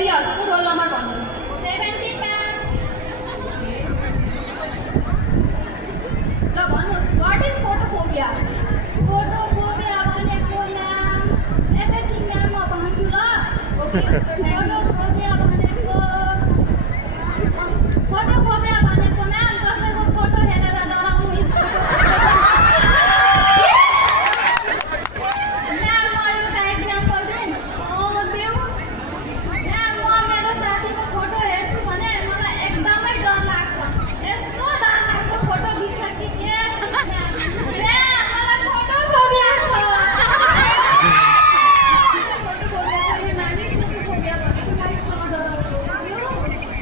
पहिला हजुरको roll number भन्नुहोस्। 70 म्याम। ल भन्नुहोस्, व्हाट इज फोटोफोबिया? फोटोफोबिया भनेको म्याम एकैछिन म्याम म भन्छु ल। ओके फोटोफोबिया भनेको म्याम कसैको फोटो हेरेर डराउनु इज म्याम म एउटा एक्जाम्पल दिउँ। देऊ म्याम म मेरो साथीको फोटो हेर्छु भने मलाई एकदमै डर लाग्छ। यस्तो डर लाग्छ फोटो खिच्छ कि के म्याम मलाई फोटोफोबिया छ। फोटोफोबिया छैन नानी, फोटोफोबिया भनेको लाइटसँग डराउनु हो।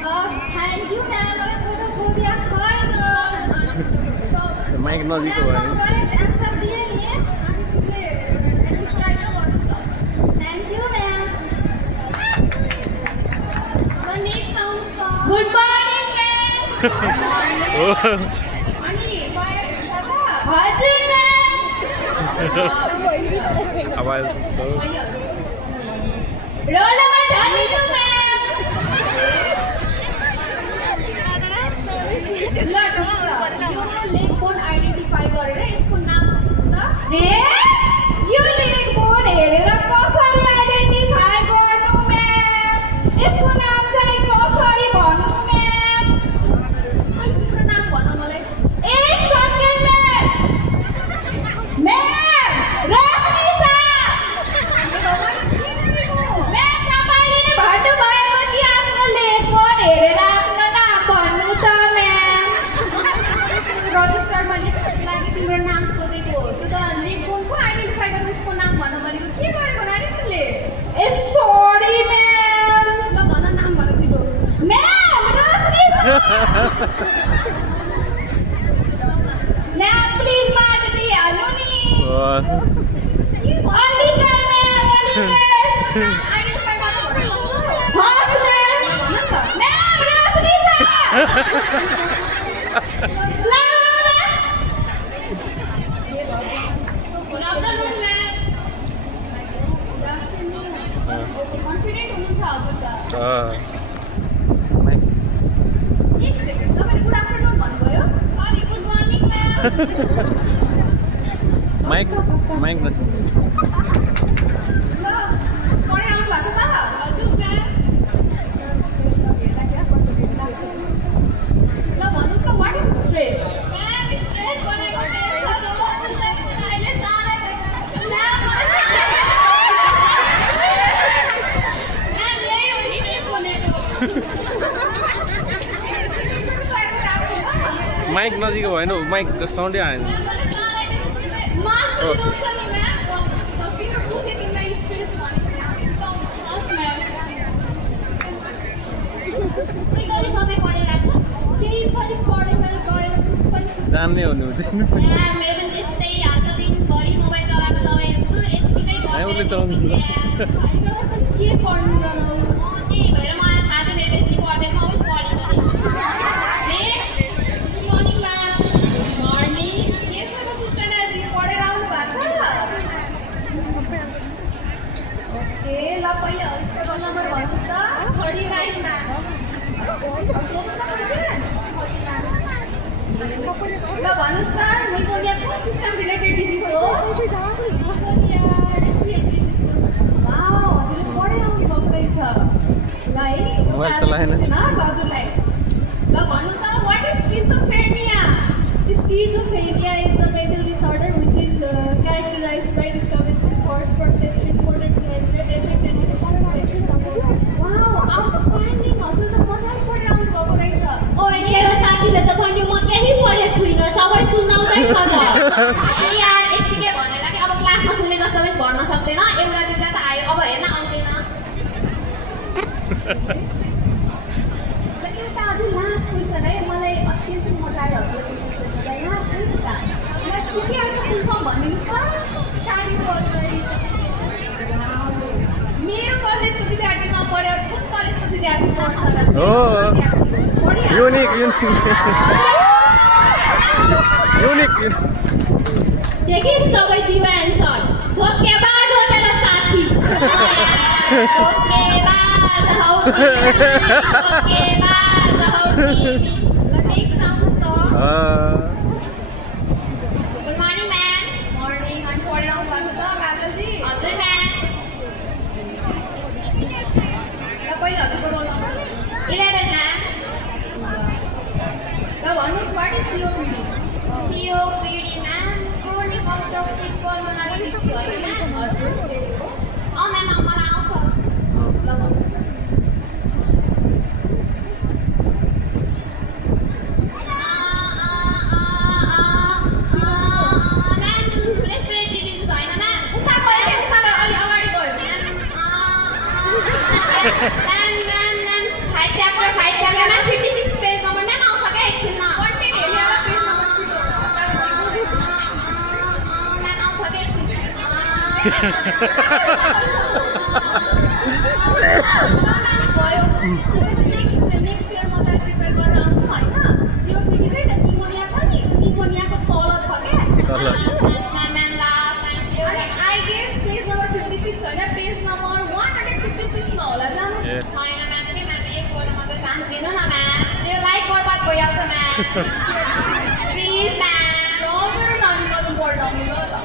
हस् थ्याङ्क यू म्याम मलाई फोटोफोबिया छैन। माइक नजिक भयो नि। करेक्ट एन्सर दिएँ नि। तिमीले एटलिस्ट ट्राई त गर्नु त। Thank you ma'am. The next sound stop. Good morning ma'am. अनि बाहिर जाँदा हजुर म्याम। आवाज पहिला रोल नम्बर 22 म्याम। ल ठिक छ, यो लेग बोन आइडेन्टिफाई गरेर यसको नाम भन्नुहोस् त। यो लेग बोन हेरेर कसरी आइडेन्टिफाई गर्नु म्याम? यसको नाम चाहिँ कसरी भन्नु म्याम? अनि तिम्रो नाम भन मलाई। एक सेकेन्ड म्याम। म्याम रश्मिसा। म्याम तपाईँले नै भन्नुभएको कि आफ्नो लेग बोन हेरेर आफ्नो नाम भन्नु त म्याम। रजिस्टरमा लेख्नको लागि तिम्रो नाम सोधेको हो। त्यो त लेग बोनको आइडेन्टिफाई गरेर उसको नाम भन्न भनेको के गरेको नानी तिमीले? ए सरी म्याम। ल भन नाम भन छिटो। म्याम रश्मिसा। म्याम प्लिज मार्क दिइहाल्नु नि। के भन? अलिकति म्याम अलिकति। आइडेन्टिफाई गरेर भन्नु हस् म्याम। भन्नु त। म्याम रश्मिसा। ल ma'am. Good afternoon ma'am. Okay confident हुनुहुन्छ हजुर त। एक सेकेन्ड, तपाईँले गुड आफ्टरनुन भन्नुभयो? Sorry good morning ma'am. Mic mic ल पढाइ आउनु भएको छ त? हजुर म्याम। ल भन्नुहोस् त, what is stress? Ma'am stress भनेको टेन्सन हो। अहिले साह्रै भइरहेको छ। म्याम यही हो स्ट्रेस भनेको। माइक नजिक भएन माइक साउन्डै आएन। म्याम मलाई साह्रै मार्क्स दिनुहुन्छ नि म्याम। तिम्रो बुझेँ तिमीलाई स्ट्रेस भनेको। हस् म्याम। खै कहिले सबै पढेर छ? केही पनि पढेर गरेर पनि जान्ने हो नि हुन्छ मेरो पनि त्यस्तै आज दिनभरि मोबाइल चलाएको हुन्छु, यत्तिकै उसले चलाउनु बसेर के पढ्नु र त्यही भएर मलाई थाहा थियो मेरो बेसी पढ्दैन, म पनि पढिनँ। Next morning ma'am. मर्निङ के छ त सूचनाजी, पढेर आउनु भएको छ? ओके ल पहिला हजुरको रोल नम्बर भन्नुहोस् त। 39 म्याम। अब सोध्नु त क्वेसन। ल भन्नुहोस् त, निमोनिया कुन सिस्टम रिलेटेड डिजिज हो? Pneumonia respiratory system. वाउ, हजुरले पढेर आउनु भएको रहेछ। ल है मोबाइल चलाएन। हजुरलाई। ल भन्नु त, what is schizophrenia? Schizophrenia is a mental disorder which is characterized by disturbance in thought, perception, motor behavior, affect and emotion. Wow, outstanding, हजुर त मजाले पढेर आउनु भएको रहेछ। ओए मेरो साथीले त भन्यो म केही पढेको छुइनँ, सबै सुनाउँदैछ त। यार यत्तिकै भनेर कि अब क्लासमा सुन्ने जस्तो पनि भन्न सक्दैन, एउटा दुइटा त आयो, अब हेर्न आउँदैन। ल एउटा अझै लास्ट क्वेसन है, मलाई अत्यन्तै मजा आयो हजुरको क्वेसनलाई। लास्ट है त सिपिआरको फुल फर्म भनिदिनुहोस् त। Cardiopulmonary resuscitation. मेरो कलेजको विद्यार्थी नपढेर कुन कलेजको विद्यार्थी पढ्छ र? हो। पढिहाल्छ। युनिक देखिस् सबै दियो एन्सर। धोकेबाज हो तेरो साथी। धोकेबाज ओके बाज नेक्स्ट आउनुहोस् त गुड मर्निङ म्याम मर्निङ अनि पढेर आउनुभएको छ त काजलजी हजुर म्याम ल पहिले हजुरको रोल नम्बर 11 म्याम ल भन्नुहोस् what is COPD COPD ma'am chronic obstructive pulmonary disease होइन म्याम हजुर म्याम मलाई आउँछ ल भन्नुहोस् ma'am 5 chapter ma'am 56 page number ma'am आउँछ के एकछिनमा कन्टेन्ट हेरिएर पेज नम्बर छिटो मैम आउँछ के एकछिन भयो नेक्स्ट इयर मलाई प्रिपेयर गरेर आउनु हैन सीओपीडी चाहिँ त निमोनिया छ नि निमोनियाको तल छ के मैम लास्ट अनि आई गेस पेज नम्बर 56 हैन पेज नम्बर 156 मा होला जानुस् हैन म्याम के म्याम एकपल्ट मात्र चान्स दिनु न म्याम मेरो लाइफ बर्बाद भइहाल्छ म्याम प्लिज म्याम हो मेरो नानीको त पढाउनु ल त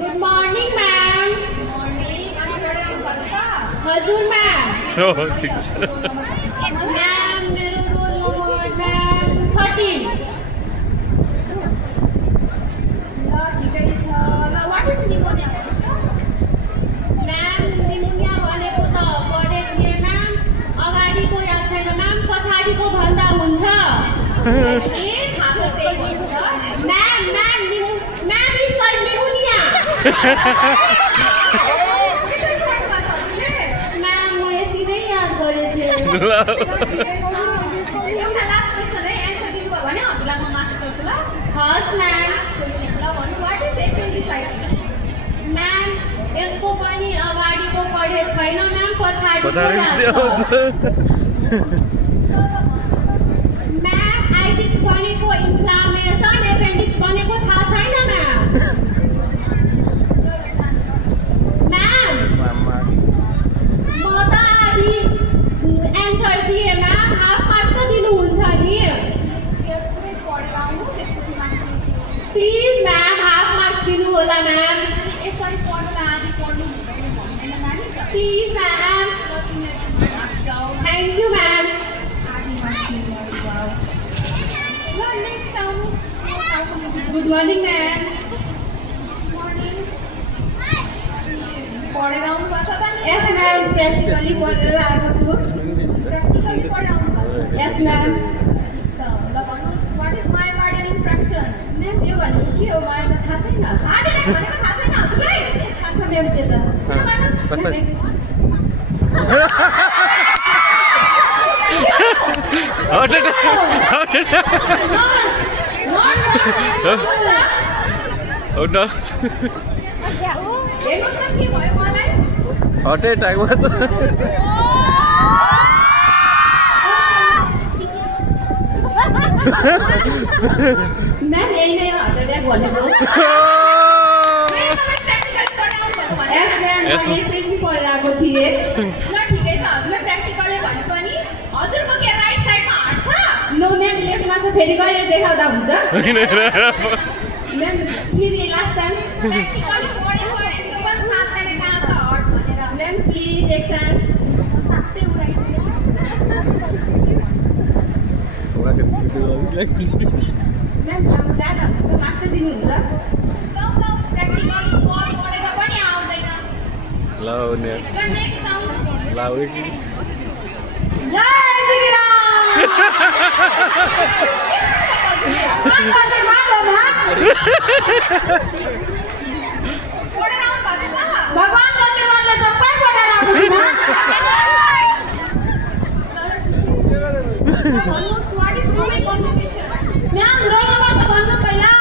गुड मर्निङ म्याम हजुर म्याम ठिक छ म्याम मेरो रोल नम्बर म्याम 13 ल ठिकै छ ल what is pneumonia ma'am pneumonia भनेको त पढे थिएँ म्याम अगाडिको याद छैन म्याम पछाडिको भन्दा हुन्छ ma'am ma'am is like pneumonia ma'am म यति नै याद गरेको थिएँ एउटा लास्ट क्वेसन है एन्सर दिनुभयो भने हजुरलाई म मार्क्स गर्छु ल हस् म्याम ल भन्नु व्हाट इज एपेन्डिसाइटिस म्याम यसको पनि अगाडिको पढे छैन म्याम पछाडिको याद छ म्याम आइटिक्स भनेको इन्फ्लामेसन एपेन्डिक्स भनेको थाहा छैन म्याम म्याम म त आधी एन्सर दिएँ म्याम हाफ मार्क त दिनुहुन्छ नि प्लिज म्याम हाफ मार्क दिनु होला म्याम यसरी पढ्नुलाई आदि पढ्नु हुँदैन भन्दैन नानी त please ma'am thank you ma'am ल नेक्स्ट आउनुहोस् गुड मर्निङ म्याम पढेर आउनुभएको छ त नि यस म्याम प्र्याक्टिकली पढेर आएको छु प्र्याक्टिकली पढेर आउनुभएको छ यस म्याम ठिक छ ल भन्नुहोस् व्हाट इज मायोकार्डियल इन्फ्र्याक्सन म्याम यो भनेको के हो मलाई त थाहा छैन हार्ट एट्याक भनेको थाहा छैन हजुरलाई थाहा छ म्याम त्यो त कसरी नर्स हेर्नुहोस् न के भयो मलाई हट एट्याकमा त म्याम यही नै हार्ट एट्याक भनेको यस म्याम Yes, मैले यसरी पढेर आएको थिएँ ल ठिकै छ हजुरलाई प्र्याक्टिकली भने पनि हजुरको के राइट साइडमा हार्ट छ नो म्याम लेफ्टमा छ फेरि गरेर देखाउँदा हुन्छ म्याम फेरि लास्ट चान्स प्र्याक्टिकली पढेको भने त्यो पनि थाहा छैन कहाँ छ हार्ट भनेर म्याम प्लिज एक चान्स साँच्चै उडाइदिनु म्याम दादा मार्क्स त दिनुहुन्छ प्र्याक्टिकल पढेर पनि आउँदैन ल उनी ल नेक्स्ट आउनुहोस् ल जय श्रीराम पढेर आउनु भएको छ भगवान आशीर्वादले सबै पढाएर आएको छु भन्नुहोस् what is to make communication ma'am roll number त भन्नु पहिला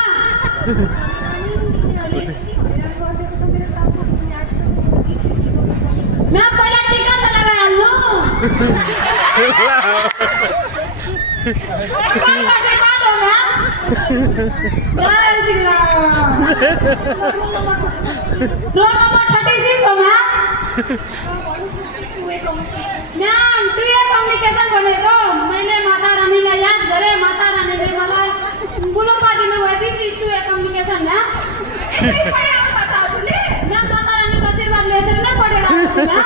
भगवान का आशीर्वाद हो मैम जय श्री राम रोल नंबर 36 हो मैम मैम 2A कम्युनिकेसन भनेको मैले माता रानीलाई याद गरेँ माता रानीले मलाई गुलम्बा दिनुभयो this is 2A communication ma'am ma'am माता रानीको आशीर्वादले यसरी नै पढेर आएको छु मैम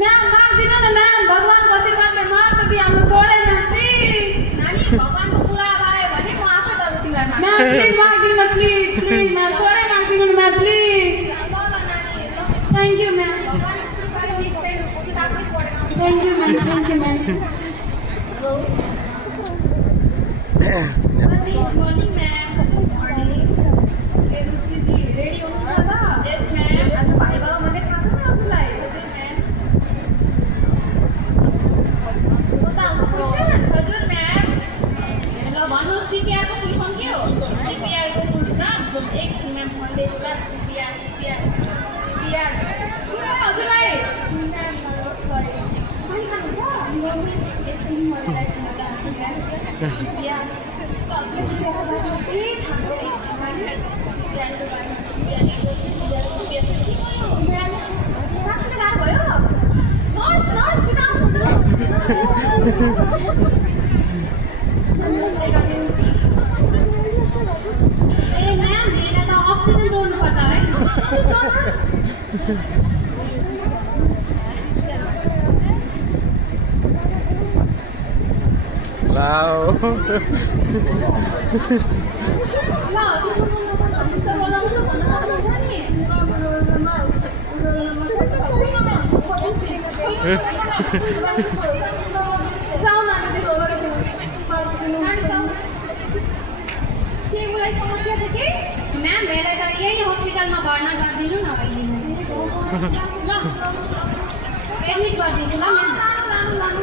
मैम माग दिनु न मैम भगवानको आशीर्वादले माग त दिहाल्नु पढे मैम प्लिज नानी भगवानको बुलावा आयो भने म आफै त तिमीलाई मैम प्लिज माग दिनु प्लिज प्लिज मैम थोरै माग दिनु न ma'am please thank you ma'am thank you ma'am thank you ma'am good morning ma'am good morning के रुचिजी रेडी हुनुहुन्छ त यस म्याम आज भाइ बाबा मात्रै थाहा छ नि हजुरलाई हजुर म्याम म त आउँछु क्वेसन हजुर म्याम ल भन्नुहोस् सिपिआरको फुल फर्म के हो सिपिआरको फुल फर्म एकछिन म्याम भन्दै छु ल सिपिआर सिपिआर सिपिआर हजुरलाई म्याम नर्भस भयो पानी खानुहुन्छ एकछिन मलाई चिन्ता छ म्याम सिपिआर आपले सिपिआरको बारेमा चाहिँ थाहा छ म्याम सासुले गाह्रो भयो नर्स नर्स छिटो ए म्याम मेरा त अक्सिजन जोड्नुपर्छ है नर्स Wow. ल हजुर मिस्टर बोलाउनु भन्न सक्नुहुन्छ नि जाउँ न त्यसो गरेर के उसलाई समस्या छ कि म्याम मेलाई त यही हस्पिटलमा भर्ना गरिदिनु न अहिले ल एडमिट गरिदिन्छु ल म्याम लानु